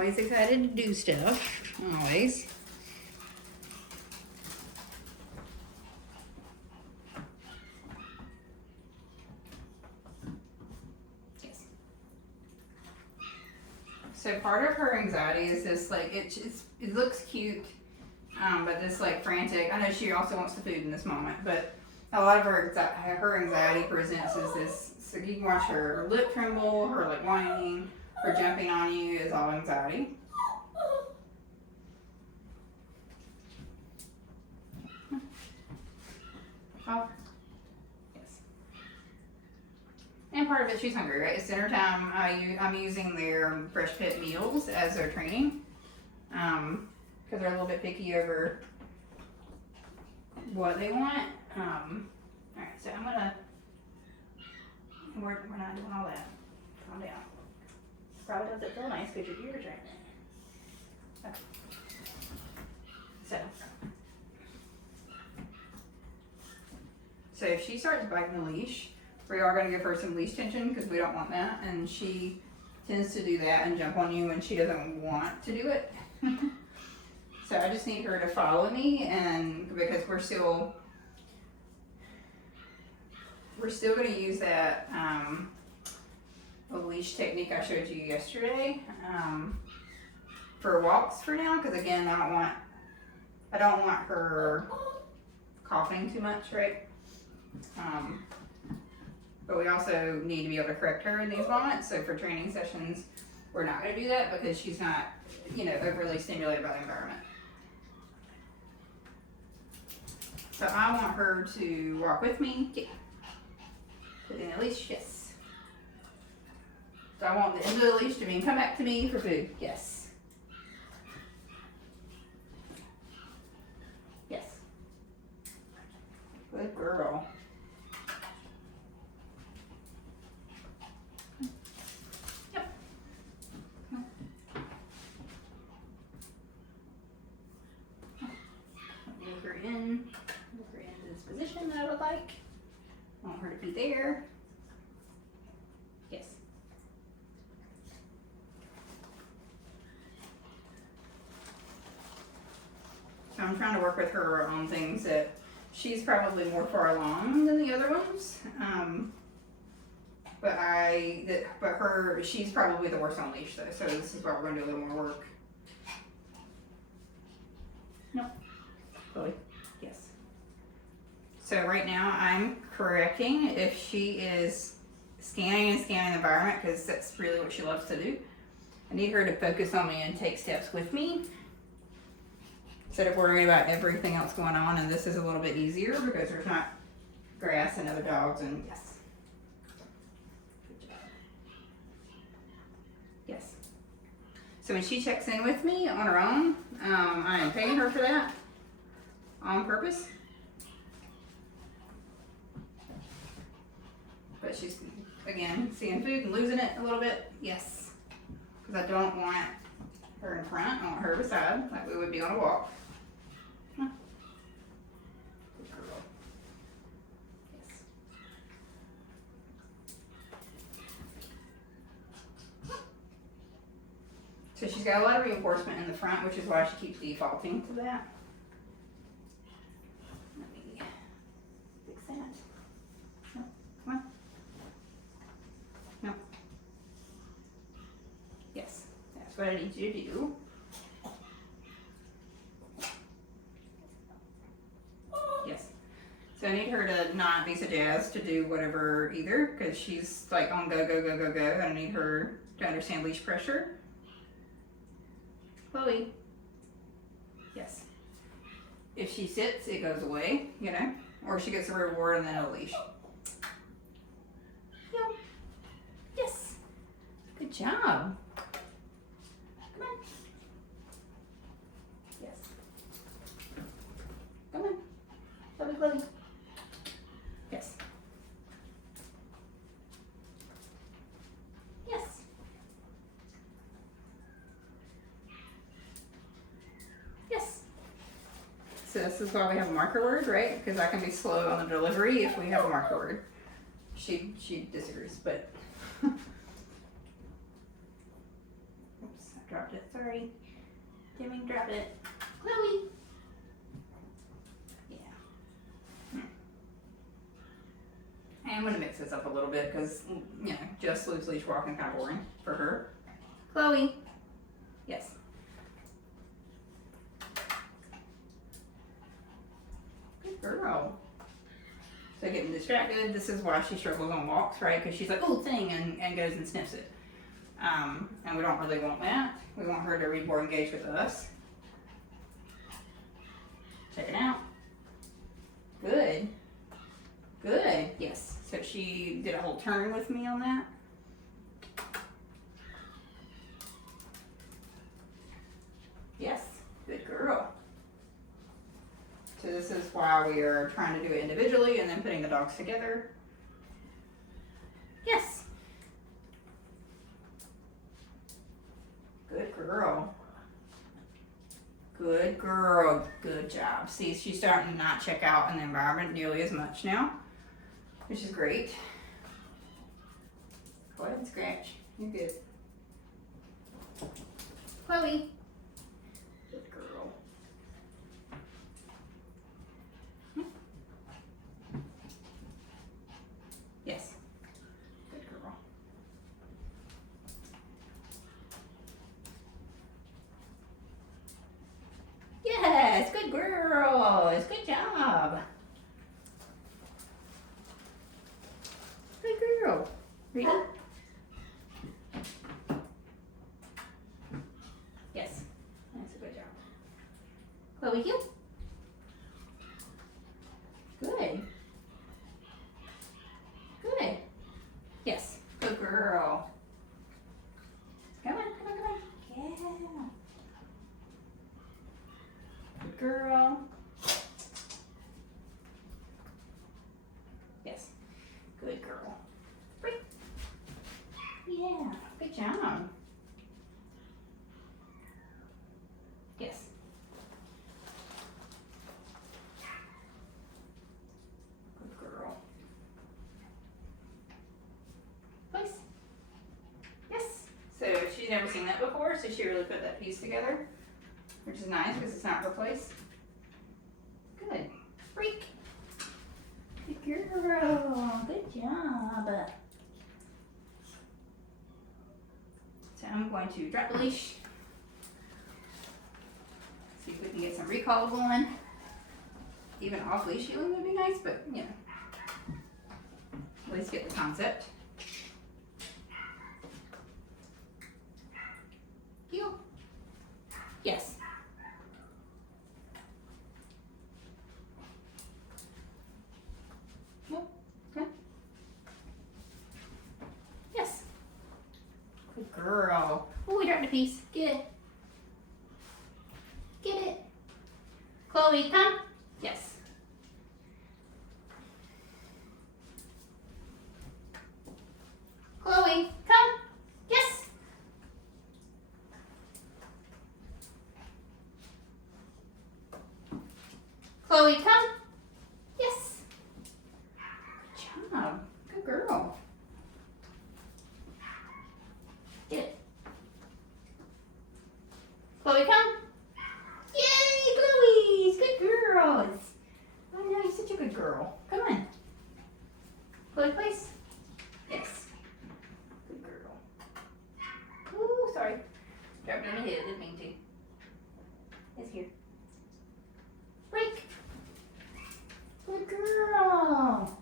always excited to do stuff. Always. Yes. So part of her anxiety is this, like, it looks cute, but this, like, frantic. I know she also wants the food in this moment, but a lot of her anxiety presents as this. So you can watch her lip tremble, her like whining, her jumping on you is all anxiety. Oh, yes. And part of it, she's hungry, right? It's dinner time. I'm using their Fresh Pet meals as their training, because they're a little bit picky over what they want. All right, so I'm gonna. We're not doing all that. Calm down. Probably doesn't feel nice because your ears are in it. Okay. So if she starts biting the leash, we are going to give her some leash tension because we don't want that. And she tends to do that and jump on you when she doesn't want to do it. So I just need her to follow me, and because we're still going to use that leash technique I showed you yesterday for walks for now, because again I don't want her coughing too much, right? But we also need to be able to correct her in these moments. So for training sessions, we're not going to do that because she's not, overly stimulated by the environment. So I want her to walk with me. Yeah. Put in the leash, yes. So I want the end of the leash to mean come back to me for food, yes. Yes. Good girl. Yep. Move her in this position that I would like. I want her to be there. Yes. So I'm trying to work with her on things that she's probably more far along than the other ones. She's probably the worst on leash though. So this is why we're going to do a little more work. Nope. Chloe. Yes. So right now I'm correcting if she is scanning the environment, because that's really what she loves to do. I need her to focus on me and take steps with me instead of worrying about everything else going on. And this is a little bit easier because there's not grass and other dogs. And yes. Good job. Yes. So when she checks in with me on her own, I am paying her for that on purpose. But she's, again, seeing food and losing it a little bit. Yes. Because I don't want her in front. I want her beside, like we would be on a walk. Huh. Good girl. Yes. So she's got a lot of reinforcement in the front, which is why she keeps defaulting to that. Let me fix that. No, come on. No. Yes, that's what I need you to do. Yes. So I need her to not be so jazzed to do whatever either, because she's like on go, go, go, go, go. I need her to understand leash pressure. Chloe. Yes. If she sits, it goes away, or she gets a reward and then a leash. Yep. Yes. Good job. Come on. Yes. Come on. Chloe, Chloe. Yes. Yes. Yes. So this is why we have a marker word, right? Because I can be slow on the delivery if we have a marker word. She disagrees, but oops, I dropped it. Sorry. sorry. Didn't mean to drop it. Chloe. Yeah. I'm gonna mix this up a little bit because, you know, just loose leash walking kind of boring for her. Chloe. Yes. Good girl. So getting distracted, this is why she struggles on walks, right? Because she's like, oh, thing, and goes and sniffs it. And we don't really want that. We want her to be more engaged with us. Check it out. Good. Good. Yes. So she did a whole turn with me on that. Yes. Good girl. So this is why we are trying to do it individually and then putting the dogs together. Yes. Good girl. Good girl. Good job. See, she's starting to not check out in the environment nearly as much now, which is great. Go ahead and scratch. You're good. Chloe. Good girl. Yes. Good girl. Yes, good girls. Good job. Good girl. Ready? Yes. That's a good job. Chloe, you. Good. Good. Yes. Good girl. Come on, come on, come on. Yeah. Good girl. Yes. Good girl. Break. Yeah. Good job. Yes. Good girl. Place. Yes. So she's never seen that before, so she really put that piece together, which is nice because it's not her place. Good. Freak. Good girl. Good job. So I'm going to drop the leash. See if we can get some recall going. Even off leash healing would be nice, but you know, at least get the concept. Heel. Yes. Yep. Okay. Yes. Good girl. Oh, we dropped a piece. Get it. Get it. Chloe, come. Yes. Chloe, come. Yes. Chloe, come. Yes. Good job. Good girl. Get it. Chloe, come. Yay, Chloe's. Good girls. Oh, no, you're such a good girl. Come on. Chloe, please. Yes. Good girl. Ooh, sorry. Dropped it on my head. Didn't mean to. It's here. Break. Good girl.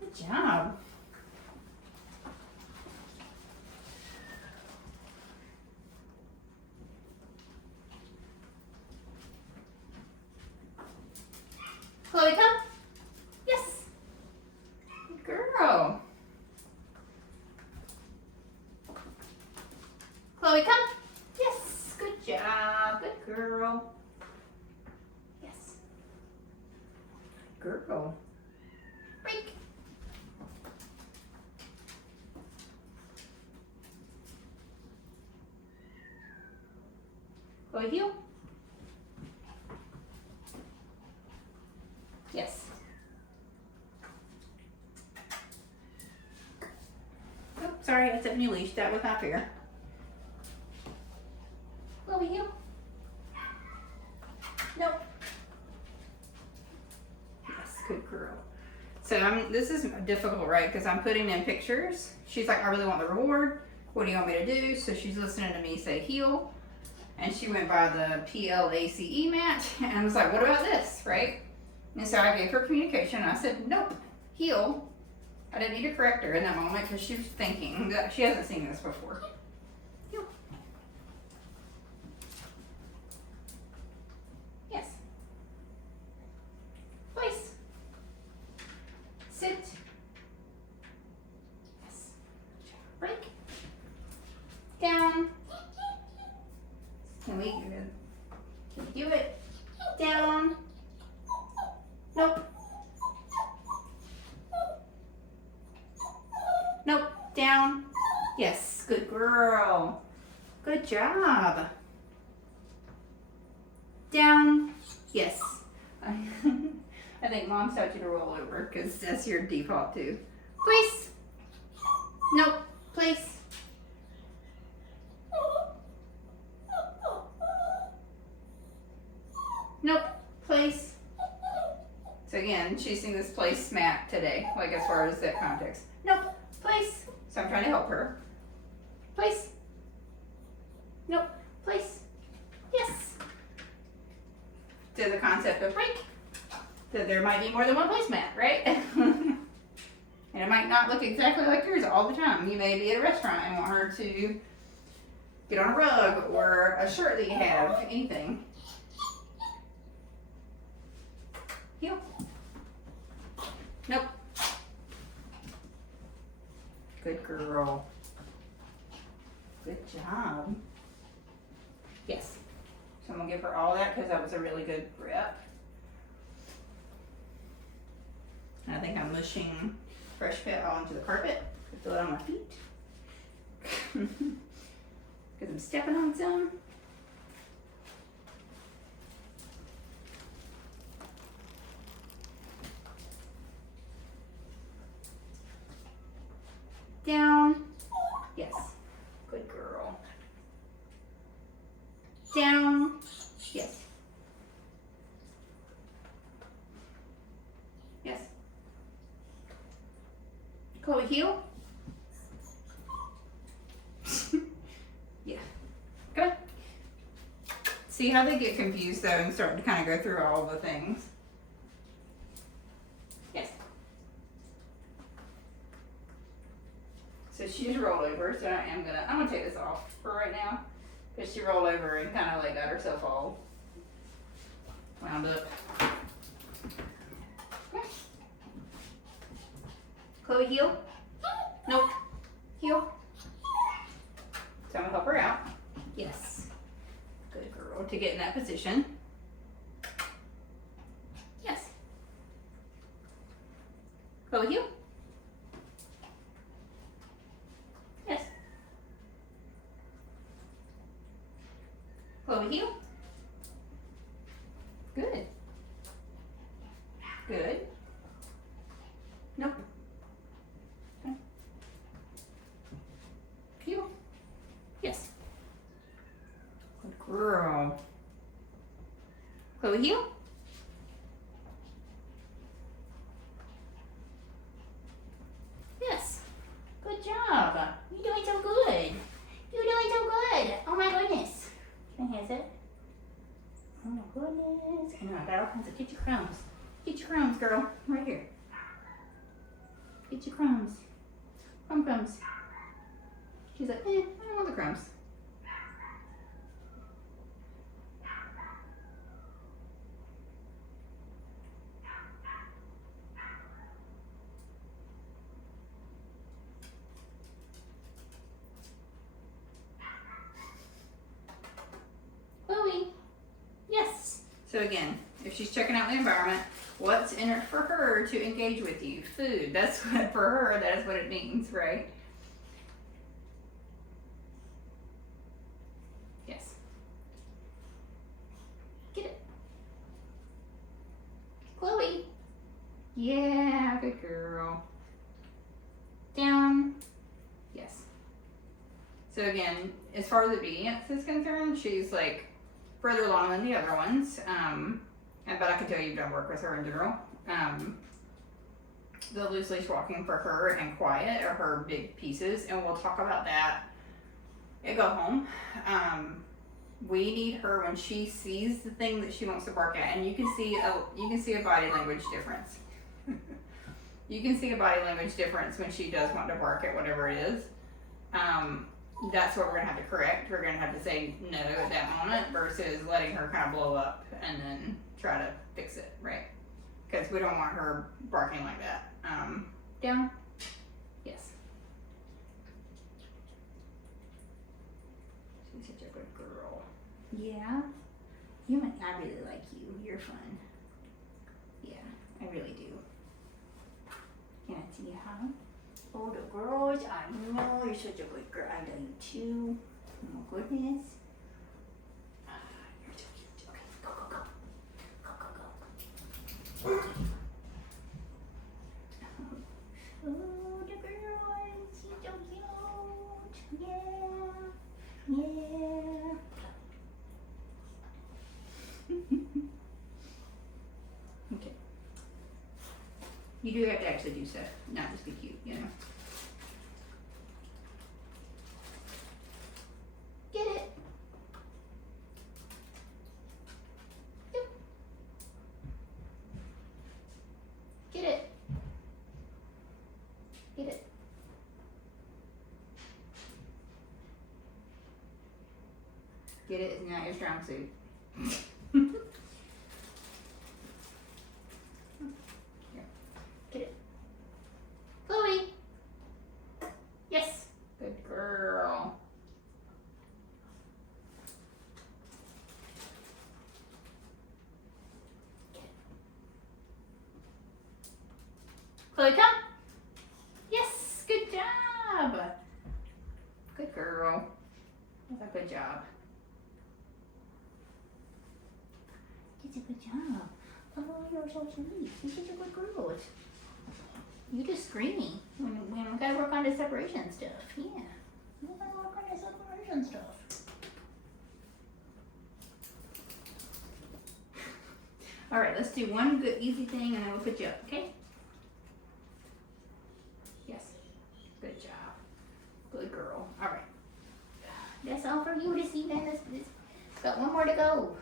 Good job. Chloe, come. Yes. Good girl. Chloe, come. Yes. Good job. Good girl. Yes. Good girl. Break. Chloe, heel. Yes. Oh, sorry, I set a new leash. That was not fair. good girl. So this is difficult, right? Because I'm putting in pictures. She's like, I really want the reward. What do you want me to do? So she's listening to me say heel. And she went by the PLACE mat and I was like, what about this, right? And so I gave her communication and I said, nope, heel. I didn't need to correct her in that moment because she was thinking that she hasn't seen this before. Heel. Yes. Place. Sit. Yes. Break. Down. Can we do it? Down. Nope. Nope. Down. Yes. Good girl. Good job. Down. Yes. I think Mom taught you to roll over because that's your default too. Place. Nope. Place. Nope. Place. So again, choosing this place mat today, like as far as that context. Nope. Place. So I'm trying to help her. Place. Nope. Place. Yes. To the concept of break. That there might be more than one placemat, right? And it might not look exactly like yours all the time. You may be at a restaurant and want her to get on a rug or a shirt that you have, anything. Heel. Nope. Good girl. Good job. Yes. So I'm going to give her all that because that was a really good rep. And I think I'm mushing Fresh Pet all into the carpet. I feel it on my feet. Because I'm stepping on some. Down. Yes. Good girl. Down. Yes. Yes. Chloe, heel. Yeah. Good. See how they get confused though and start to kind of go through all the things. Yes. So she's rolled over, so I'm gonna take this off for right now. Because she rolled over and kind of like got herself all wound up. Chloe, heel. Nope. Heel. So I'm gonna help her out. Yes. Good girl. To get in that position. Yes. Chloe, heel. Yes. Chloe, heel. Good. Good. Nope. Okay. Heel. Yes. Good girl. Chloe, heel. Yes. Good job. You're doing so good. You're doing so good. Oh my goodness. Can I have it? Oh my goodness. I know, I got all kinds of, get your crumbs. Get your crumbs, girl. Right here. Get your crumbs. Crumbs. She's like, I don't want the crumbs. Chloe. Yes. So again, if she's checking out the environment, what's in it for her to engage with you? Food. That's what, for her, that is what it means, right? Yes. Get it. Chloe. Yeah, good girl. Down. Yes. So again, as far as obedience is concerned, she's like further along than the other ones. But I can tell you've done work with her in general. the loose leash walking for her and quiet are her big pieces, and we'll talk about that at Go Home. We need her when she sees the thing that she wants to bark at, and you can see a body language difference. You can see a body language difference when she does want to bark at whatever it is. That's what we're gonna have to correct. We're gonna have to say no at that moment versus letting her kind of blow up and then try to fix it, right? Because we don't want her barking like that. Down? Yes. She's such a good girl. Yeah? I really like you. You're fun. Yeah, I really do. Can I see how? Oh, the girls, I know you're such a good girl. I know you too. Oh my goodness. You're so cute. Okay, go, go, go. Go, go, go. Oh, the girls, she's so cute. Yeah. Yeah. Okay. You do have to actually do stuff, not just be cute, you know. Get it. Yep. Get it. Get it. Get it is not your strong suit. Here. Get it. Chloe. Yes. Good girl. Get it. Chloe, come. Yes. Good job. Good girl. That's a good job. It's a good job. Oh, you're so sweet. You're such a good girl. You just screaming. We gotta work on the separation stuff. Yeah. We gotta work on the separation stuff. Alright, let's do one good easy thing and then we'll put you up, okay? Yes. Good job. Good girl. Alright. That's all for you this evening. Let's got one more to go.